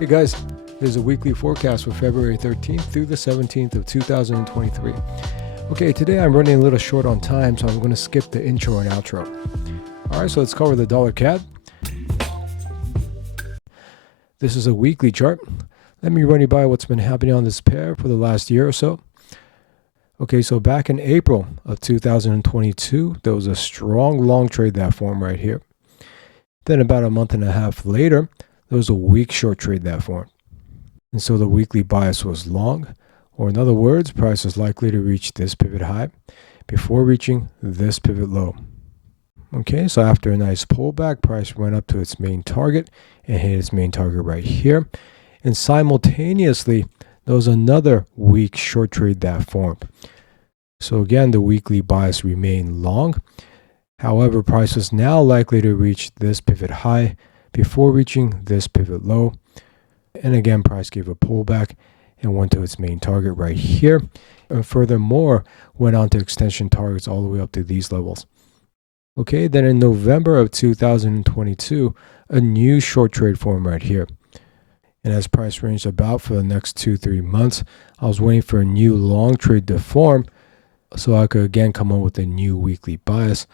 Hey guys, this is a weekly forecast for February 13th through the 17th of 2023. Okay, today I'm running a little short on time, so I'm going to skip the intro and outro. Alright, so let's cover the dollar CAD. This is a weekly chart. Let me run you by what's been happening on this pair for the last year or so. Okay, so back in April of 2022, there was a strong long trade that formed right here. Then about a month and a half later, there was a weak short trade that formed. And so the weekly bias was long, or in other words, price is likely to reach this pivot high before reaching this pivot low. Okay, so after a nice pullback, price went up to its main target and hit its main target right here. And simultaneously, there was another weak short trade that formed. So again, the weekly bias remained long. However, price is now likely to reach this pivot high before reaching this pivot low. And again, price gave a pullback and went to its main target right here. And furthermore, went on to extension targets all the way up to these levels. Okay, then in November of 2022, a new short trade formed right here. And as price ranged about for the next 2-3 months, I was waiting for a new long trade to form so I could again come up with a new weekly bias.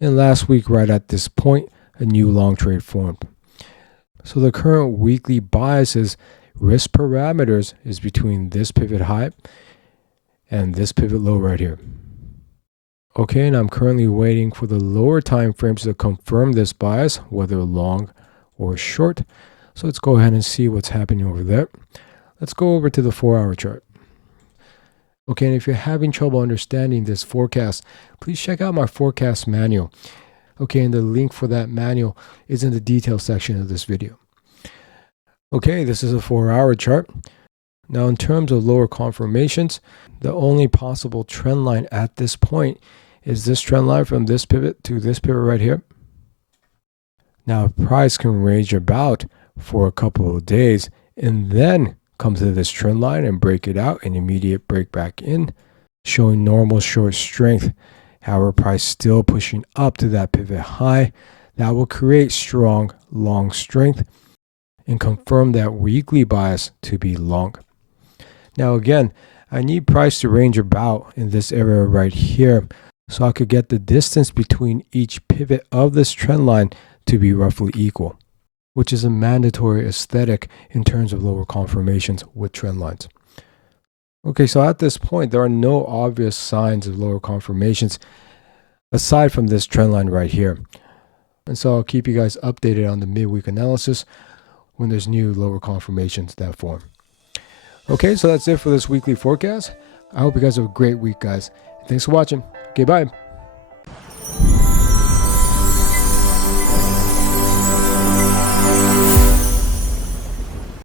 And last week, right at this point, a new long trade formed. So the current weekly bias's risk parameters is between this pivot high and this pivot low right here. Okay, and I'm currently waiting for the lower time frames to confirm this bias, whether long or short. So let's go ahead and see what's happening over there. Let's go over to the 4-hour chart. Okay, and if you're having trouble understanding this forecast, please check out my forecast manual. Okay, and the link for that manual is in the details section of this video. Okay, this is a 4-hour chart. Now, in terms of lower confirmations, the only possible trend line at this point is this trend line from this pivot to this pivot right here. Now, price can range about for a couple of days and then come to this trend line and break it out and immediate break back in, showing normal short strength. However, price still pushing up to that pivot high. That will create strong long strength and confirm that weekly bias to be long. Now again, I need price to range about in this area right here so I could get the distance between each pivot of this trend line to be roughly equal, which is a mandatory aesthetic in terms of lower confirmations with trend lines. Okay, so at this point, there are no obvious signs of lower confirmations aside from this trend line right here. And so I'll keep you guys updated on the midweek analysis when there's new lower confirmations that form. Okay, so that's it for this weekly forecast. I hope you guys have a great week, guys. Thanks for watching. Okay, bye.